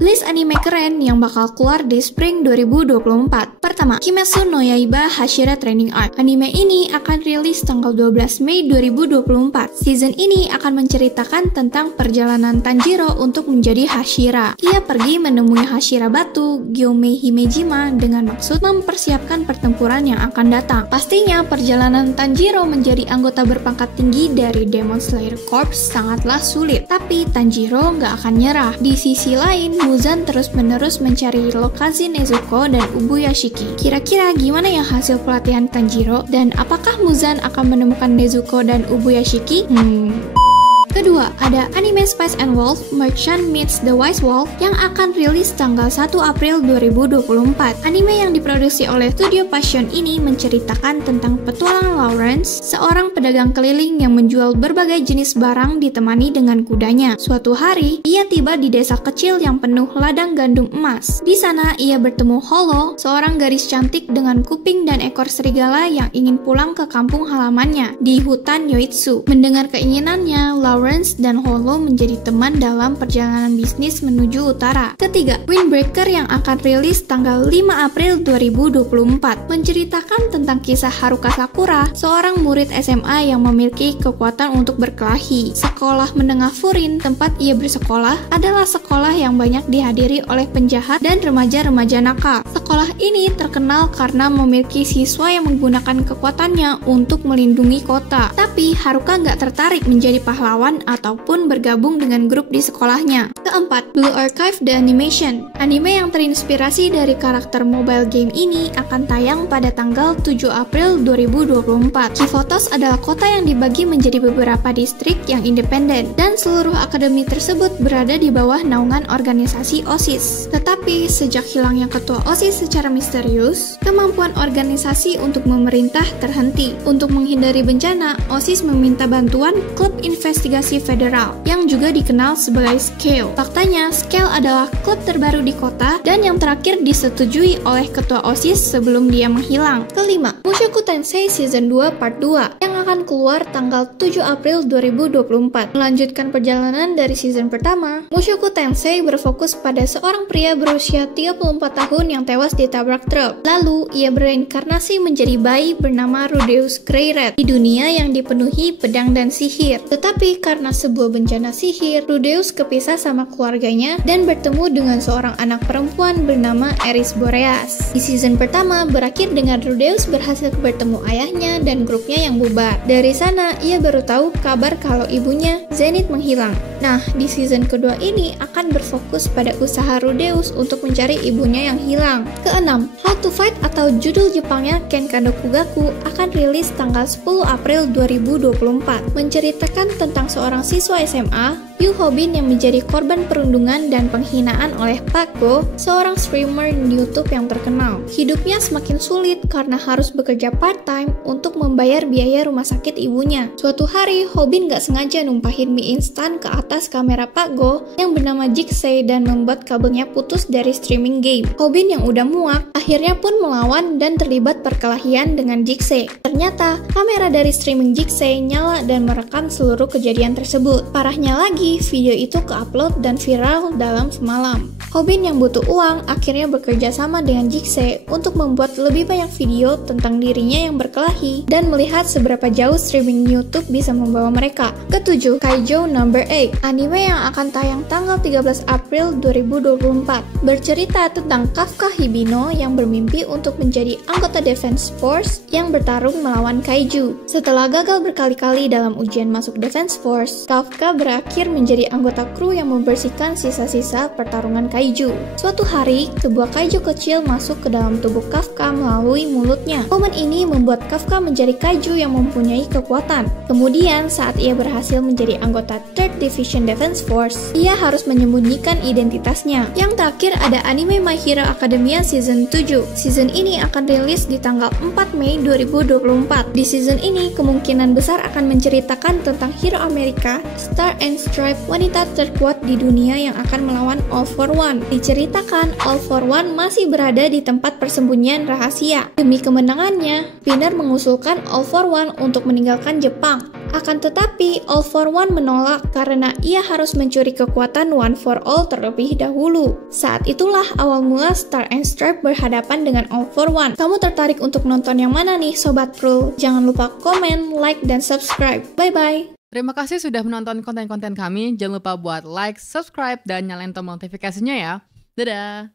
List anime keren yang bakal keluar di Spring 2024. Pertama, Kimetsu no Yaiba Hashira Training Arc. Anime ini akan rilis tanggal 12 Mei 2024. Season ini akan menceritakan tentang perjalanan Tanjiro untuk menjadi Hashira. Ia pergi menemui Hashira Batu, Gyomei Himejima, dengan maksud mempersiapkan pertempuran yang akan datang. Pastinya perjalanan Tanjiro menjadi anggota berpangkat tinggi dari Demon Slayer Corps sangatlah sulit. Tapi Tanjiro nggak akan nyerah. Di sisi lain, Muzan terus-menerus mencari lokasi Nezuko dan Ubuyashiki. Kira-kira gimana ya hasil pelatihan Tanjiro? Dan apakah Muzan akan menemukan Nezuko dan Ubuyashiki? Kedua, ada anime Spice and Wolf Merchant Meets the Wise Wolf yang akan rilis tanggal 1 April 2024. Anime yang diproduksi oleh Studio Passion ini menceritakan tentang petualangan Lawrence, seorang pedagang keliling yang menjual berbagai jenis barang ditemani dengan kudanya. Suatu hari, ia tiba di desa kecil yang penuh ladang gandum emas. Di sana, ia bertemu Holo, seorang gadis cantik dengan kuping dan ekor serigala yang ingin pulang ke kampung halamannya di hutan Yoitsu. Mendengar keinginannya, Lawrence dan Holo menjadi teman dalam perjalanan bisnis menuju utara. Ketiga, Windbreaker yang akan rilis tanggal 5 April 2024 menceritakan tentang kisah Haruka Sakura, seorang murid SMA yang memiliki kekuatan untuk berkelahi. Sekolah menengah Furin tempat ia bersekolah adalah sekolah yang banyak dihadiri oleh penjahat dan remaja-remaja nakal. Sekolah ini terkenal karena memiliki siswa yang menggunakan kekuatannya untuk melindungi kota. Tapi Haruka nggak tertarik menjadi pahlawan ataupun bergabung dengan grup di sekolahnya. Keempat, Blue Archive The Animation. Anime yang terinspirasi dari karakter mobile game ini akan tayang pada tanggal 7 April 2024. Kivotos adalah kota yang dibagi menjadi beberapa distrik yang independen, dan seluruh akademi tersebut berada di bawah naungan organisasi OSIS. Tetapi sejak hilangnya ketua OSIS secara misterius, kemampuan organisasi untuk memerintah terhenti. Untuk menghindari bencana, OSIS meminta bantuan klub investigasi federal yang juga dikenal sebagai Scale. Faktanya, Scale adalah klub terbaru di kota dan yang terakhir disetujui oleh ketua OSIS sebelum dia menghilang. Kelima, Mushoku Tensei Season 2 Part 2 yang akan keluar tanggal 7 April 2024. Melanjutkan perjalanan dari season pertama, Mushoku Tensei berfokus pada seorang pria berusia 34 tahun yang tewas ditabrak truk. Lalu, ia bereinkarnasi menjadi bayi bernama Rudeus Greyrat di dunia yang dipenuhi pedang dan sihir. Tetapi karena sebuah bencana sihir, Rudeus kepisah sama keluarganya dan bertemu dengan seorang anak perempuan bernama Eris Boreas. Di season pertama berakhir dengan Rudeus berhasil bertemu ayahnya dan grupnya yang bubar. Dari sana, ia baru tahu kabar kalau ibunya, Zenith, menghilang. Nah, di season kedua ini akan berfokus pada usaha Rudeus untuk mencari ibunya yang hilang. Keenam, How to Fight atau judul Jepangnya Kenkado Kugaku akan rilis tanggal 10 April 2024. Menceritakan tentang seorang siswa SMA, Yu Hobin, yang menjadi korban perundungan dan penghinaan oleh Pak Go, seorang streamer di YouTube yang terkenal. Hidupnya semakin sulit karena harus bekerja part-time untuk membayar biaya rumah sakit ibunya. Suatu hari, Hobin gak sengaja numpahin mie instan ke atas kamera Pak Go yang bernama Jixei dan membuat kabelnya putus dari streaming game. Hobin yang udah muak, akhirnya pun melawan dan terlibat perkelahian dengan Jixei. Ternyata, kamera dari streaming Jixei nyala dan merekam seluruh kejadian tersebut. Parahnya lagi, video itu ke-upload dan viral dalam semalam. Hobin yang butuh uang akhirnya bekerja sama dengan Jixei untuk membuat lebih banyak video tentang dirinya yang berkelahi dan melihat seberapa jauh streaming YouTube bisa membawa mereka. Ketujuh, Kaijo Number 8, anime yang akan tayang tanggal 13 April 2024. Bercerita tentang Kafka Hibino yang bermimpi untuk menjadi anggota Defense Force yang bertarung melawan kaiju. Setelah gagal berkali-kali dalam ujian masuk Defense Force, Kafka berakhir menjadi anggota kru yang membersihkan sisa-sisa pertarungan kaiju. Suatu hari, sebuah kaiju kecil masuk ke dalam tubuh Kafka melalui mulutnya. Momen ini membuat Kafka menjadi kaiju yang mempunyai kekuatan. Kemudian, saat ia berhasil menjadi anggota 3rd Division Defense Force, ia harus menyembunyikan identitasnya. Yang terakhir ada anime My Hero Academia Season 7. Season ini akan rilis di tanggal 4 Mei 2024. Di season ini, kemungkinan besar akan menceritakan tentang hero Amerika, Star and Stripe, wanita terkuat di dunia yang akan melawan All for One. One. Diceritakan All for One masih berada di tempat persembunyian rahasia. Demi kemenangannya, Pinner mengusulkan All for One untuk meninggalkan Jepang. Akan tetapi, All for One menolak karena ia harus mencuri kekuatan One for All terlebih dahulu. Saat itulah awal mula Star and Stripe berhadapan dengan All for One. Kamu tertarik untuk nonton yang mana nih, Sobat Krul? Jangan lupa komen, like, dan subscribe. Bye-bye! Terima kasih sudah menonton konten-konten kami. Jangan lupa buat like, subscribe, dan nyalain tombol notifikasinya ya. Dadah!